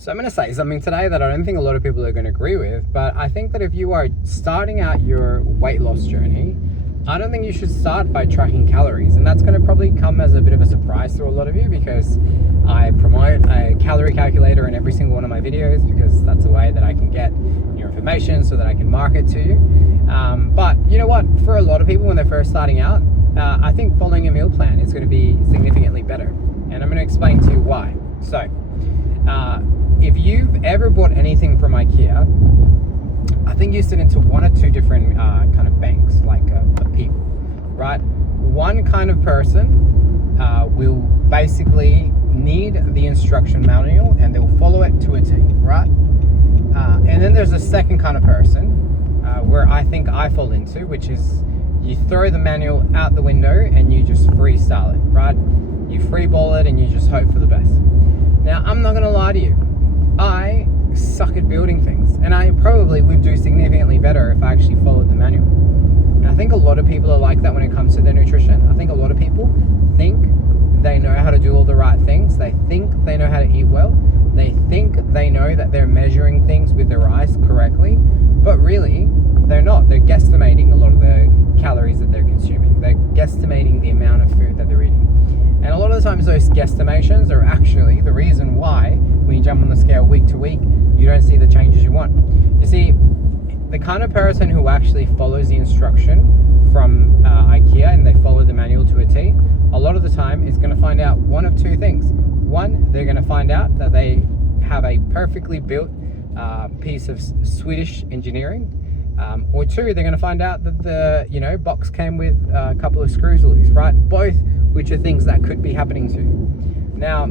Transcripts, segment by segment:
So I'm going to say something today that I don't think a lot of people are going to agree with, but I think that if you are starting out your weight loss journey, I don't think you should start by tracking calories. And that's going to probably come as a bit of a surprise to a lot of you, because I promote a calorie calculator in every single one of my videos, because that's a way that I can get your information so that I can market to you. But you know what? For a lot of people when they're first starting out, I think following a meal plan is going to be significantly better. And I'm going to explain to you why. So, if you've ever bought anything from IKEA, I think you sit into one or two different kind of banks, like people, right? One kind of person will basically need the instruction manual and they'll follow it to a T, right? And then there's a second kind of person where I think I fall into, which is you throw the manual out the window and you just freestyle it, right? You freeball it and you just hope for the best. Now, I'm not going to lie to you. I suck at building things, and I probably would do significantly better if I actually followed the manual. And I think a lot of people are like that when it comes to their nutrition. I think a lot of people think they know how to do all the right things. They think they know how to eat well. They think they know that they're measuring things with their eyes correctly, but really they're not. They're guesstimating a lot of the calories that they're consuming. They're guesstimating the amount of food that they're eating. And a lot of the times those guesstimations are actually the reason why when you jump on the scale week to week, you don't see the changes you want. You see, the kind of person who actually follows the instruction from IKEA and they follow the manual to a T, a lot of the time is going to find out one of two things. One, they're going to find out that they have a perfectly built piece of Swedish engineering. Or two, they're going to find out that the box came with a couple of screws loose, right? Both which are things that could be happening to you. Now,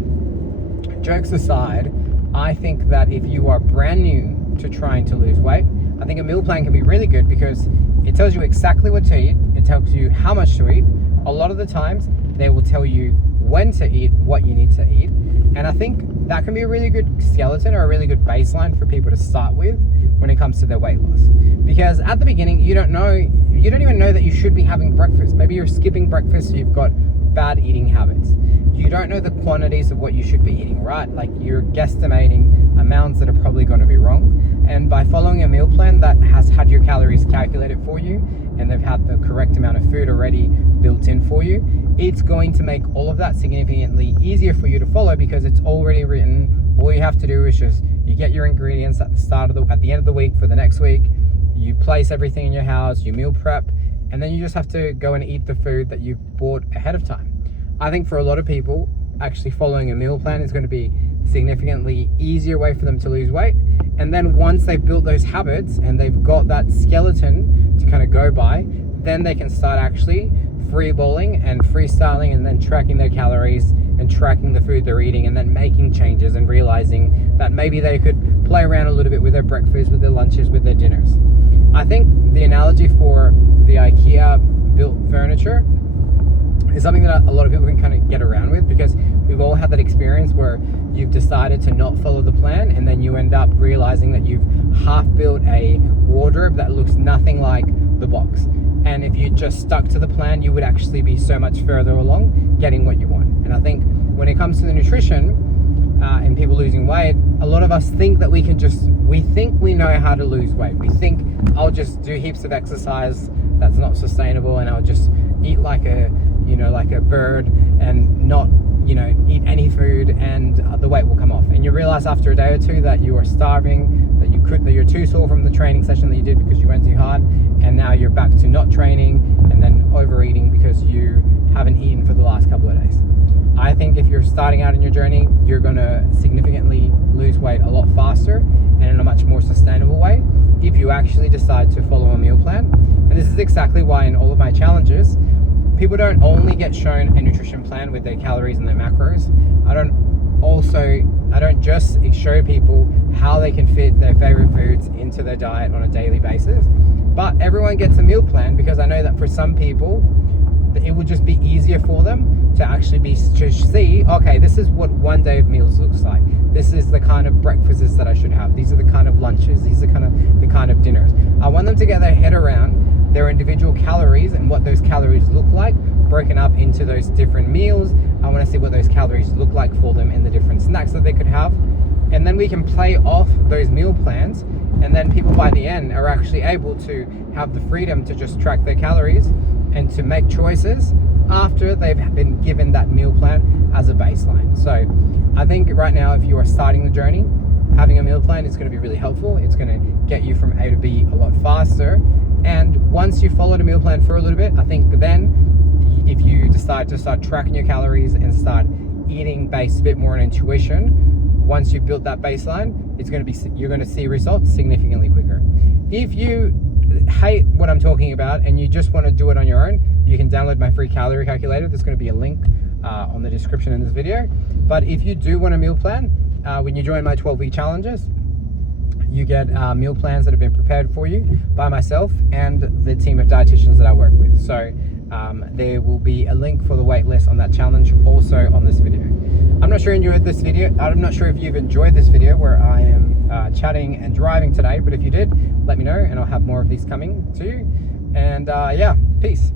jokes aside, I think that if you are brand new to trying to lose weight, I think a meal plan can be really good because it tells you exactly what to eat. It tells you how much to eat. A lot of the times, they will tell you when to eat, what you need to eat. And I think that can be a really good skeleton or a really good baseline for people to start with when it comes to their weight loss. Because at the beginning, you don't even know that you should be having breakfast. Maybe you're skipping breakfast, so you've got bad eating habits. You don't know the quantities of what you should be eating, right? Like you're guesstimating amounts that are probably going to be wrong. And by following a meal plan that has had your calories calculated for you and they've had the correct amount of food already built in for you, it's going to make all of that significantly easier for you to follow because it's already written. All you have to do is just you get your ingredients at the end of the week for the next week. You place everything in your house, you meal prep, and then you just have to go and eat the food that you've bought ahead of time. I think for a lot of people, actually following a meal plan is going to be significantly easier way for them to lose weight. And then once they've built those habits and they've got that skeleton to kind of go by, then they can start actually freeballing and freestyling and then tracking their calories and tracking the food they're eating and then making changes and realizing that maybe they could play around a little bit with their breakfast, with their lunches, with their dinners. I think the analogy for the IKEA built furniture is something that a lot of people can kind of get around with because we've all had that experience where you've decided to not follow the plan and then you end up realizing that you've half built a wardrobe that looks nothing like the box. And if you just stuck to the plan, you would actually be so much further along getting what you want. And I think when it comes to the nutrition and people losing weight, a lot of us think that we think we know how to lose weight. We think I'll just do heaps of exercise that's not sustainable and I'll just eat like a bird and not eat any food and the weight will come off. And you realize after a day or two that you are starving, that you're too sore from the training session that you did because you went too hard, and now you're back to not training and then overeating because you haven't eaten for the last couple of days. I think if you're starting out in your journey, you're going to significantly lose weight a lot faster and in a much more sustainable way if you actually decide to follow a meal plan. And this is exactly why in all of my challenges, people don't only get shown a nutrition plan with their calories and their macros. I don't just show people how they can fit their favorite foods into their diet on a daily basis, but everyone gets a meal plan because I know that for some people, it would just be easier for them to actually see, okay, this is what one day of meals looks like. This is the kind of breakfasts that I should have. These are the kind of lunches. These are the kind of dinners. I want them to get their head around their individual calories and what those calories look like, broken up into those different meals. I want to see what those calories look like for them in the different snacks that they could have. And then we can play off those meal plans, and then people by the end are actually able to have the freedom to just track their calories and to make choices after they've been given that meal plan as a baseline. So I think right now, if you are starting the journey, having a meal plan is going to be really helpful. It's going to get you from A to B a lot faster. And once you followed a meal plan for a little bit, I think then if you decide to start tracking your calories and start eating based a bit more on intuition, once you've built that baseline, you're going to see results significantly quicker. If you hate what I'm talking about and you just want to do it on your own, you can download my free calorie calculator. There's going to be a link on the description in this video. But if you do want a meal plan, when you join my 12-week challenges, you get meal plans that have been prepared for you by myself and the team of dietitians that I work with. So there will be a link for the wait list on that challenge also on this video. I'm not sure you enjoyed this video. I'm not sure if you've enjoyed this video where I am chatting and driving today, but if you did, let me know and I'll have more of these coming to you. And yeah, peace.